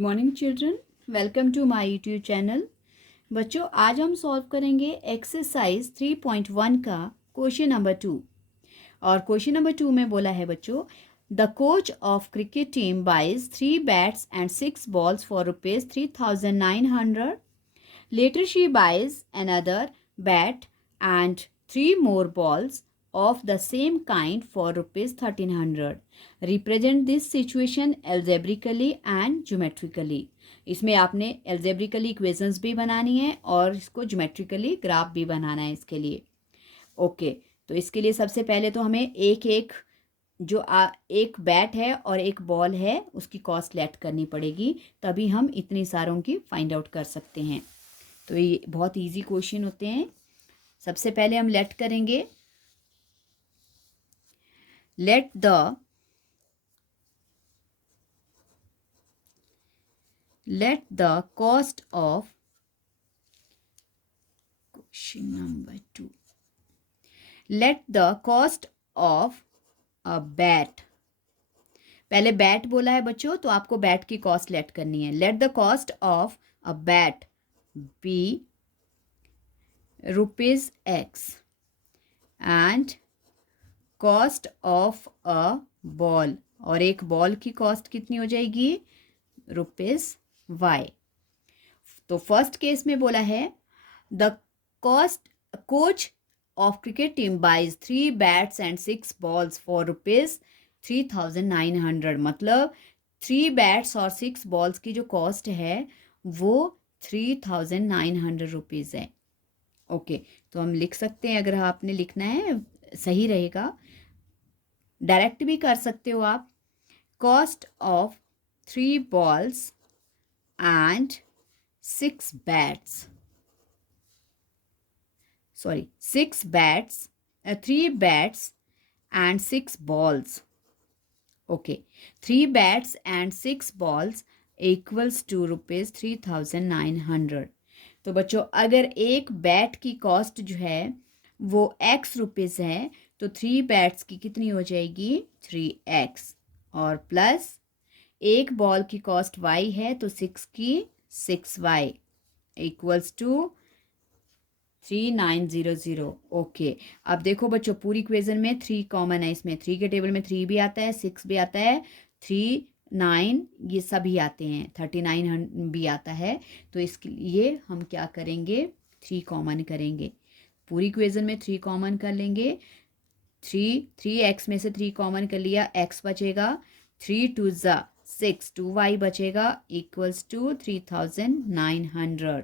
Morning children, welcome to my YouTube channel. बच्चों, आज हम सॉल्व करेंगे एक्सरसाइज 3.1 का क्वेश्चन नंबर 2। और क्वेश्चन नंबर 2 में बोला है बच्चों, the coach of cricket team buys 3 bats and 6 balls for ₹3,900। Later she buys another bat and 3 more balls of the same kind for ₹1,300. Represent this situation algebraically and geometrically. इसमें आपने algebraically equations भी बनानी है और इसको geometrically graph भी बनाना है इसके लिए। ओके, तो इसके लिए सबसे पहले तो हमें एक बैट है और एक बॉल है उसकी कॉस्ट लेट करनी पड़ेगी, तभी हम इतनी सारों की फाइंड आउट कर सकते हैं। तो ये बहुत इजी क्वेश्चन होते हैं। सबसे पहले हम लेट करेंगे। Let the cost of question number 2. Let the cost of a bat. पहले बैट बोला है बच्चों, तो आपको बैट की कॉस्ट लेट करनी है। Let the cost of a bat be ₹X and cost of a ball, और एक बॉल की कॉस्ट कितनी हो जाएगी? ₹Y। तो फर्स्ट केस में बोला है the coach of cricket team buys 3 bats and 6 balls for ₹3,900। मतलब 3 बैट्स और 6 बॉल्स की जो कॉस्ट है वो ₹3,900 है। ओके, तो हम लिख सकते हैं, अगर आपने लिखना है सही रहेगा, डायरेक्ट भी कर सकते हो आप। Cost of 3 balls and 6 bats, 6 bats, 3 bats and 6 balls. Okay, 3 bats and 6 balls equals to ₹3,900। तो बच्चों, अगर एक बैट की कॉस्ट जो है वो ₹X है, तो 3 बैट्स की कितनी हो जाएगी? 3X, और प्लस एक बॉल की कॉस्ट Y है, तो 6 की 6Y इक्वल्स टू 3,900। ओके, अब देखो बच्चों, पूरी इक्वेशन में 3 कॉमन है। इसमें 3 के टेबल में 3 भी आता है, 6 भी आता है, 3, 9 ये सभी आते हैं, 39 भी आता है। तो इसके लिए हम क्या करेंगे? 3 कॉमन करेंगे। पूरी इक्वेशन में 3 कॉमन कर लेंगे। 3x में से 3 कॉमन कर लिया, x बचेगा, 3 2 6, 2y बचेगा equals to 3,900।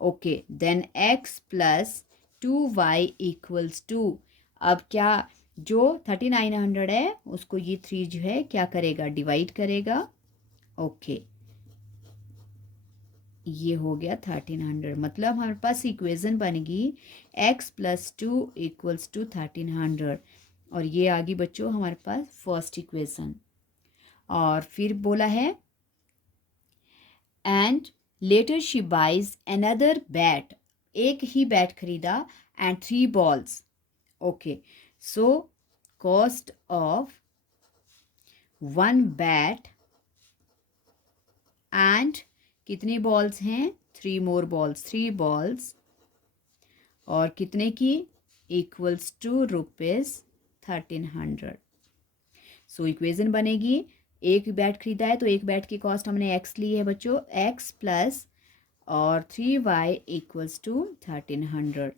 Okay, then x plus 2y equals to, अब क्या, जो 3,900 है उसको ये 3 जो है क्या करेगा? डिवाइड करेगा। ओके, ये हो गया 1300। मतलब हमारे पास इक्वेशन बनेगी x प्लस 2 इक्वल्स टू 1300, और ये आ गई बच्चों हमारे पास फर्स्ट इक्वेशन। और फिर बोला है and later she buys another bat, एक ही बैट खरीदा, and 3 balls. Okay, so cost of 1 bat and कितनी बॉल्स हैं? 3 more balls, 3 बॉल्स, और कितने की? Equals to ₹1,300। सो इक्वेशन बनेगी, एक बैट खरीदा है तो एक बैट की कॉस्ट हमने x ली है बच्चों, x प्लस और 3y इक्वल्स टू 1,300।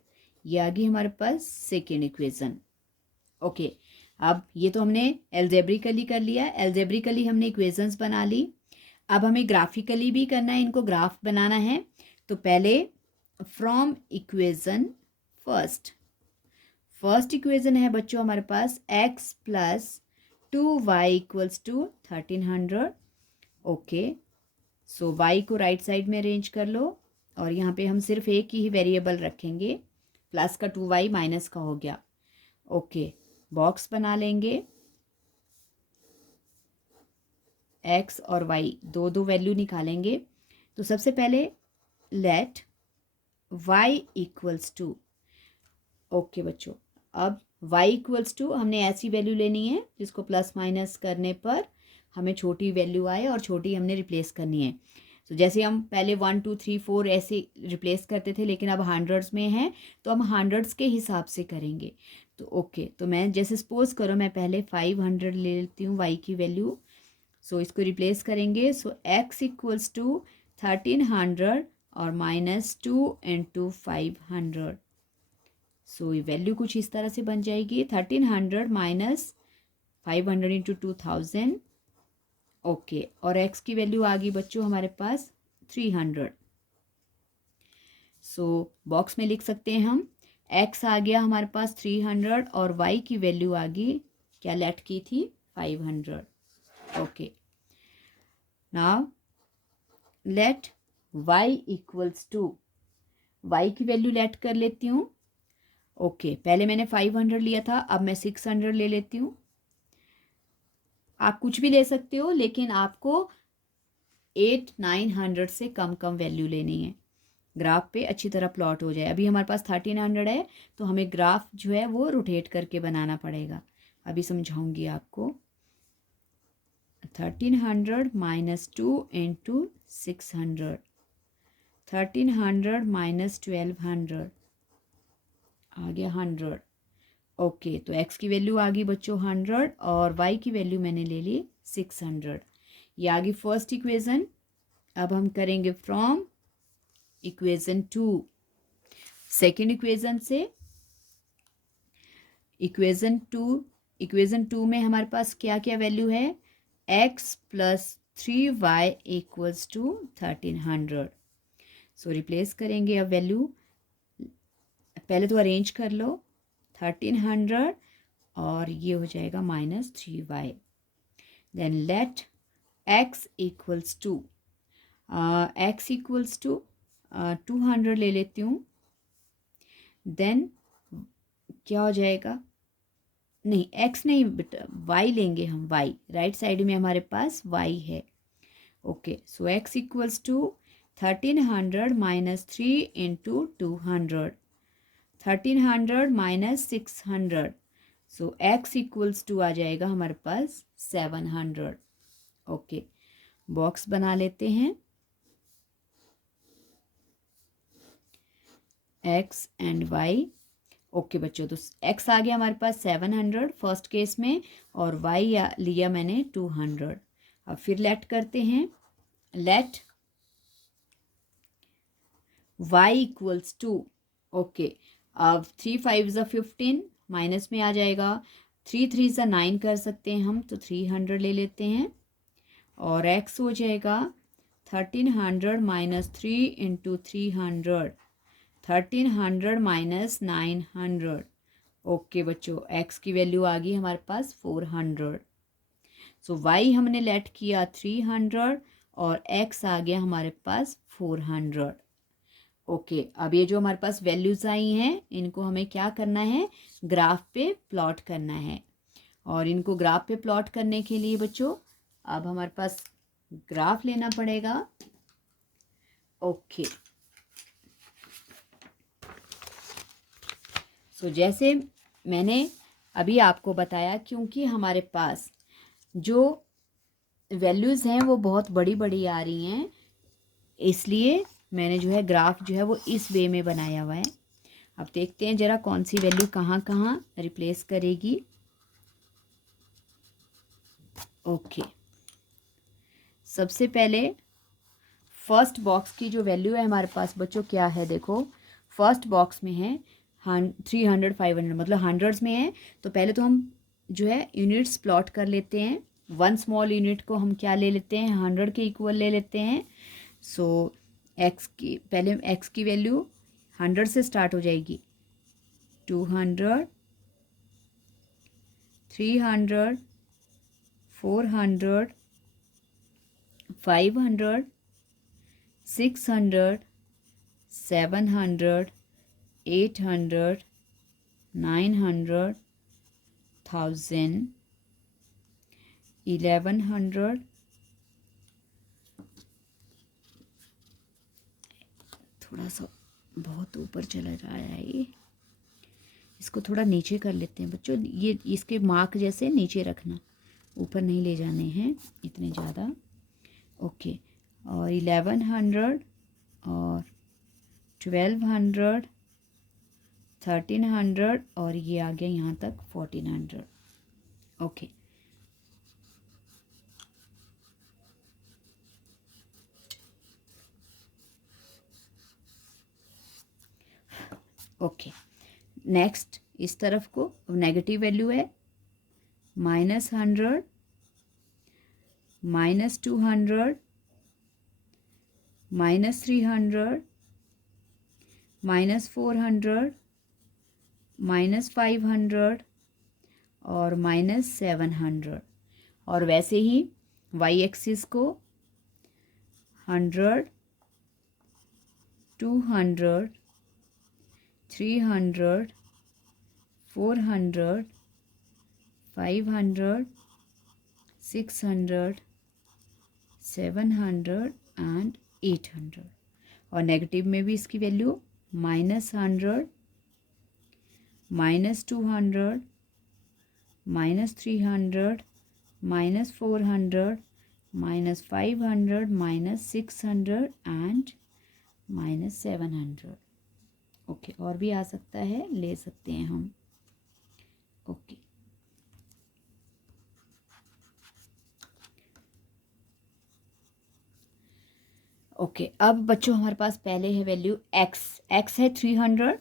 ये आ गई हमारे पास सेकेंड इक्वेशन। ओके, अब ये तो हमने एल्जेब्रिकली कर लिया, एल्जेब्रिकली हमने इक्वेशंस बना ली। अब हमें ग्राफिकली भी करना है, इनको ग्राफ बनाना है। तो पहले फ्रॉम इक्वेशन फर्स्ट इक्वेशन है बच्चों हमारे पास x plus 2y equals to 1,300। Okay, so y को राइट साइड में अरेंज कर लो, और यहाँ पे हम सिर्फ एक ही वेरिएबल रखेंगे, प्लस का 2y माइनस का हो गया। ओके, बॉक्स बना लेंगे, x और y दो वैल्यू निकालेंगे। तो सबसे पहले let y equals to, okay बच्चों, अब y इक्वल्स टू हमने ऐसी वैल्यू लेनी है जिसको प्लस माइनस करने पर हमें छोटी वैल्यू आए और छोटी हमने रिप्लेस करनी है। तो जैसे हम पहले 1 2 3 4 ऐसे रिप्लेस करते थे, लेकिन अब हंड्रेड्स में हैं तो हम हंड्रेड्स के हिसाब से करेंगे। तो ओके, तो मैं जैसे सपोज करो मैं पहले 500 ले लेती हूँ वाई की वैल्यू। सो इसको रिप्लेस करेंगे। सो x इक्वल्स टू 1300 और -2 इंटू 500। सो ये वैल्यू कुछ इस तरह से बन जाएगी, 1300 माइनस 500 इंटू 2000। ओके, और x की वैल्यू आ गई बच्चों हमारे पास 300। सो बॉक्स में लिख सकते हैं हम, x आ गया हमारे पास 300 और y की वैल्यू आ गई, क्या लेट की थी, 500। Okay, now let y equals to, y की वैल्यू लेट कर लेती हूँ। ओके, पहले मैंने 500 लिया था, अब मैं 600 ले लेती हूँ। आप कुछ भी ले सकते हो, लेकिन आपको 800-900 से कम कम वैल्यू लेनी है, ग्राफ पे अच्छी तरह प्लॉट हो जाए। अभी हमारे पास 1300 है, तो हमें ग्राफ जो है वो रोटेट करके बनाना पड़ेगा। अभी समझाऊंगी आपको। 1300 माइनस 2 इंटू 600, 1300 माइनस 1200 आ गया 100। ओके, तो x की वैल्यू आ गई बच्चों 100 और y की वैल्यू मैंने ले ली 600। ये आ गई फर्स्ट इक्वेशन। अब हम करेंगे फ्रॉम इक्वेशन 2 सेकेंड इक्वेशन से। इक्वेशन टू में हमारे पास क्या क्या वैल्यू है, x plus 3y equals to 1300। So replace करेंगे अब वैल्यू, पहले तो अरेंज कर लो, 1300 और ये हो जाएगा -3y। Then let x equals to, x equals to 200 ले लेती हूँ। देन क्या हो जाएगा, नहीं x नहीं बेटा, y लेंगे हम, y राइट साइड में हमारे पास y है। Okay, so x equals to 1300 minus 3 into 200, 1300 minus 600। So x equals to आ जाएगा हमारे पास 700। ओके, बॉक्स बना लेते हैं, x एंड y। ओके बच्चों, तो x आ गया हमारे पास 700 फर्स्ट केस में, और y लिया मैंने 200। अब फिर लेट करते हैं, let y equals to, okay, अब 3 5 ज़ा 15 माइनस में आ जाएगा, 3 3 ज़ा 9 कर सकते हैं हम, तो 300 ले लेते हैं और x हो जाएगा 1300 माइनस 3 इंटू 300, 1300 माइनस 900। ओके बच्चों, x की वैल्यू आ गई हमारे पास 400। सो y हमने लेट किया 300 और x आ गया हमारे पास 400। ओके, अब ये जो हमारे पास वैल्यूज़ आई हैं, इनको हमें क्या करना है, ग्राफ पे प्लॉट करना है। और इनको ग्राफ पे प्लॉट करने के लिए बच्चों अब हमारे पास ग्राफ लेना पड़ेगा। ओके, सो जैसे मैंने अभी आपको बताया, क्योंकि हमारे पास जो वैल्यूज़ हैं वो बहुत बड़ी बड़ी आ रही हैं, इसलिए मैंने जो है ग्राफ जो है वो इस वे में बनाया हुआ है। अब देखते हैं ज़रा कौन सी वैल्यू कहाँ कहाँ रिप्लेस करेगी। ओके, सबसे पहले फर्स्ट बॉक्स की जो वैल्यू है हमारे पास बच्चों क्या है, देखो फर्स्ट बॉक्स में है 300 500, मतलब हंड्रेड्स में है। तो पहले तो हम जो है यूनिट्स प्लॉट कर लेते हैं। वन स्मॉल यूनिट को हम क्या ले लेते हैं, 100 के इक्वल ले लेते हैं। सो एक्स की, पहले एक्स की वैल्यू 100 से स्टार्ट हो जाएगी, 200 300 400 500 600 700 800 900 1000 1100 थोड़ा सा बहुत ऊपर चला जा रहा है ये, इसको थोड़ा नीचे कर लेते हैं बच्चों, ये इसके मार्क जैसे नीचे रखना। ऊपर नहीं ले जाने हैं इतने ज़्यादा। ओके, और 1100 और 1200, 1300 और ये आ गया यहाँ तक 1400। Okay, okay. नेक्स्ट इस तरफ को नेगेटिव वैल्यू है -100, -200, -300, -400, -500 और -700। और वैसे ही वाई एक्सिस को 100, 200, 300, 400, 500, 600, 700 एंड 800। और नेगेटिव में भी इसकी वैल्यू -100, -200, -300, -400, -500, -600 एंड -700। ओके, और भी आ सकता है, ले सकते हैं हम। Okay, okay. अब बच्चों हमारे पास पहले है वैल्यू एक्स है 300,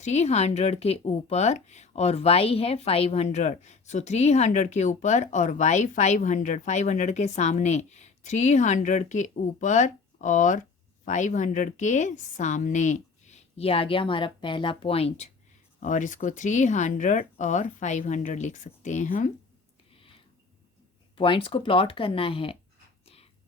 300 के ऊपर और y है 500। सो 300 के ऊपर और y 500 के सामने, 300 के ऊपर और 500 के सामने। ये आ गया हमारा पहला पॉइंट, और इसको 300 और 500 लिख सकते हैं हम। पॉइंट्स को प्लॉट करना है।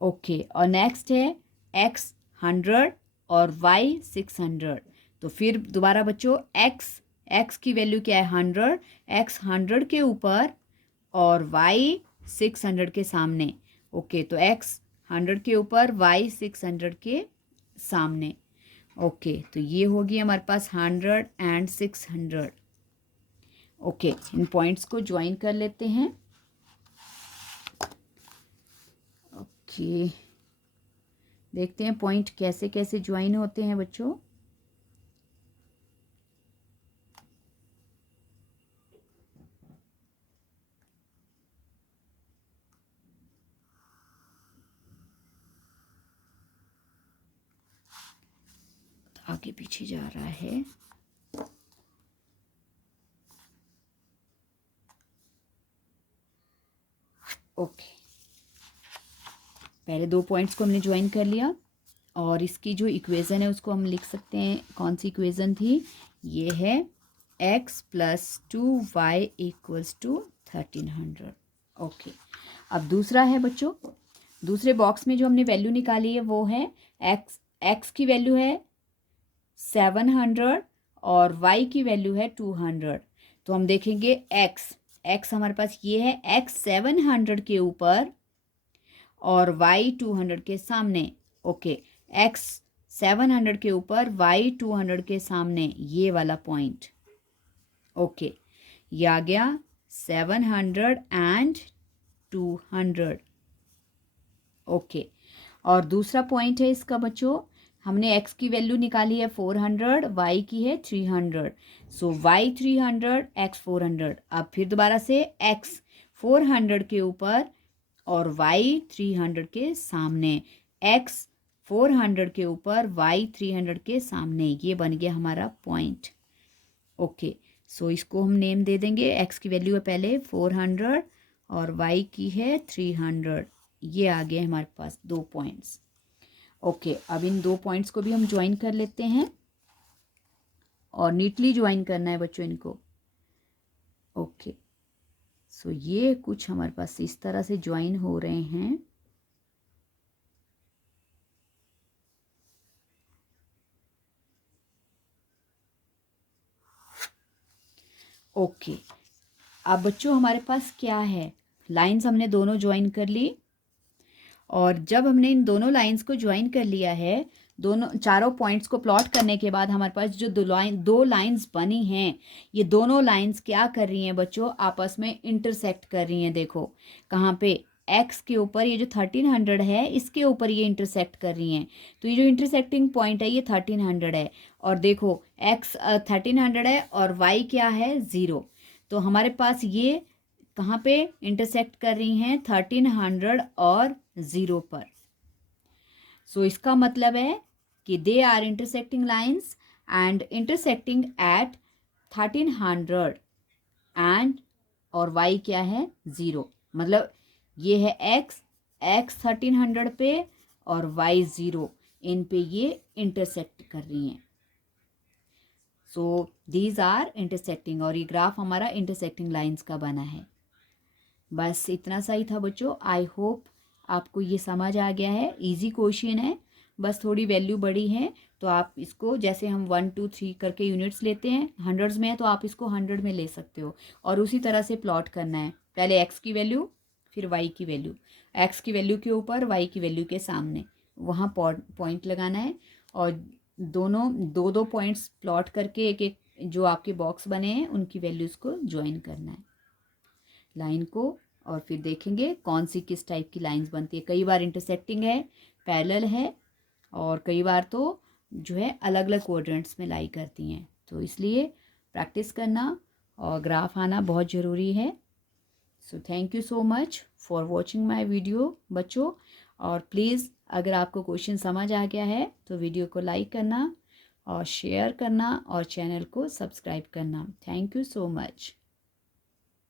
ओके, और नेक्स्ट है x 100 और y 600। तो फिर दोबारा बच्चों x की वैल्यू क्या है 100, x 100 के ऊपर और y 600 के सामने। ओके, तो x 100 के ऊपर, y 600 के सामने। ओके, तो ये होगी हमारे पास 100 एंड 600। ओके, इन पॉइंट्स को ज्वाइन कर लेते हैं। ओके, देखते हैं पॉइंट कैसे कैसे ज्वाइन होते हैं बच्चों। आगे पीछे जा रहा है। ओके, पहले दो पॉइंट्स को हमने ज्वाइन कर लिया, और इसकी जो इक्वेज़न है उसको हम लिख सकते हैं। कौन सी इक्वेज़न थी? ये है x + 2y = 1300। ओके, अब दूसरा है बच्चों, दूसरे बॉक्स में जो हमने वैल्यू निकाली है वो है x की वैल्यू है 700 और y की वैल्यू है 200। तो हम देखेंगे x हमारे पास ये है, x 700 के ऊपर और y 200 के सामने। ओके, x 700 के ऊपर, y 200 के सामने, ये वाला पॉइंट। ओके, ये आ गया 700 एंड 200। ओके, और दूसरा पॉइंट है इसका बच्चों, हमने x की वैल्यू निकाली है 400, y की है 300। सो y 300, x 400। अब फिर दोबारा से x 400 के ऊपर और y 300 के सामने, x 400 के ऊपर, y 300 के सामने। ये बन गया हमारा पॉइंट। ओके, सो इसको हम नेम दे देंगे। x की वैल्यू है पहले 400 और y की है 300। ये आ गए हमारे पास दो पॉइंट्स। ओके, अब इन दो पॉइंट्स को भी हम ज्वाइन कर लेते हैं, और नीटली ज्वाइन करना है बच्चों इनको। ओके, सो ये कुछ हमारे पास इस तरह से ज्वाइन हो रहे हैं। ओके, अब बच्चों हमारे पास क्या है, लाइंस हमने दोनों ज्वाइन कर ली, और जब हमने इन दोनों लाइंस को ज्वाइन कर लिया है दोनों चारों पॉइंट्स को प्लॉट करने के बाद हमारे पास जो दो लाइंस बनी हैं, ये दोनों लाइंस क्या कर रही हैं बच्चों, आपस में इंटरसेक्ट कर रही हैं। देखो कहाँ पे, एक्स के ऊपर ये जो 1300 है इसके ऊपर ये इंटरसेक्ट कर रही हैं। तो ये जो इंटरसेक्टिंग पॉइंट है ये 1300 है, और देखो एक्स 1300 है और वाई क्या है 0। तो हमारे पास ये कहाँ पे इंटरसेक्ट कर रही हैं, 1300 और 0 पर। सो इसका मतलब है कि they are intersecting lines and intersecting at 1300 and, और y क्या है 0। मतलब ये है x 1300 पे और y 0, इन पे ये इंटरसेक्ट कर रही हैं। सो दीज आर इंटरसेक्टिंग, और ये ग्राफ हमारा इंटरसेक्टिंग लाइंस का बना है। बस इतना सा ही था बच्चों। आई होप आपको ये समझ आ गया है। इजी क्वेश्चन है, बस थोड़ी वैल्यू बड़ी है तो आप इसको, जैसे हम 1 2 3 करके यूनिट्स लेते हैं, हंड्रेड्स में है तो आप इसको 100 में ले सकते हो, और उसी तरह से प्लॉट करना है। पहले एक्स की वैल्यू फिर वाई की वैल्यू, एक्स की वैल्यू के ऊपर वाई की वैल्यू के सामने वहाँ पॉइंट लगाना है, और दोनों दो दो पॉइंट्स प्लॉट करके एक एक जो आपके बॉक्स बने हैं उनकी वैल्यूज़ को ज्वाइन करना है लाइन को, और फिर देखेंगे कौन सी किस टाइप की लाइंस बनती है। कई बार इंटरसेक्टिंग है, पैरेलल है, और कई बार तो जो है अलग अलग कोऑर्डिनेट्स में लाई करती हैं। तो इसलिए प्रैक्टिस करना और ग्राफ आना बहुत ज़रूरी है। So thank you so much for watching my video बच्चों, और प्लीज़ अगर आपको क्वेश्चन समझ आ गया है तो वीडियो को लाइक करना और शेयर करना और चैनल को सब्सक्राइब करना। Thank you so much.